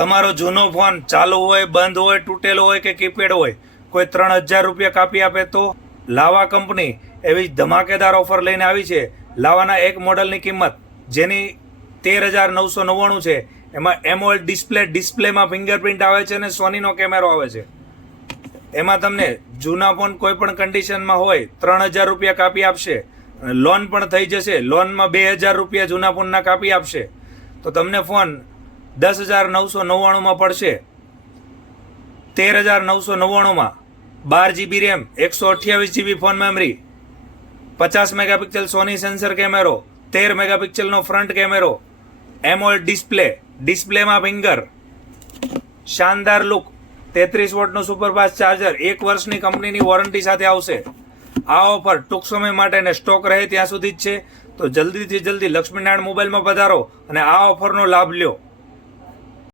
તમારો જૂનો ફોન ચાલુ હોય, બંધ હોય, તૂટેલો હોય કે કીપેડ હોય, કોઈ 3000 રૂપિયા કાપી આપે તો લાવા કંપની એવી ધમાકેદાર ઓફર લઈને આવી છે. લાવાના એક મોડલની કિંમત જેની 13,999 છે. એમાં એમોલેડ ડિસ્પ્લેમાં ફિંગરપ્રિન્ટ આવે છે અને સોનીનો કેમેરો આવે છે. એમાં તમને જૂના ફોન કોઈ પણ કન્ડિશનમાં હોય 3000 રૂપિયા કાપી આપશે. લોન પણ થઈ જશે. લોનમાં 2000 રૂપિયા જૂના ફોનના કાપી આપશે. તો તમને ફોન 10,999 પડશે. 13,999 12GB RAM, 128GB phone memory, 50 megapixel Sony sensor કેમેરો, 13 મેગાપિક્સલનો ફ્રન્ટ કેમેરો, એમોલેડ ડિસ્પ્લેમાં ફિંગર, શાનદાર લુક, 33 વોટનું સુપરફાસ્ટ ચાર્જર, 1 વર્ષની કંપનીની વોરંટી સાથે આવશે. આ ઓફર ટૂંક સમય માટે ને સ્ટોક રહે ત્યાં સુધી જ છે. તો જલ્દીથી જલ્દી લક્ષ્મીનારાયણ મોબાઈલમાં પધારો અને આ ઓફરનો લાભ લ્યો.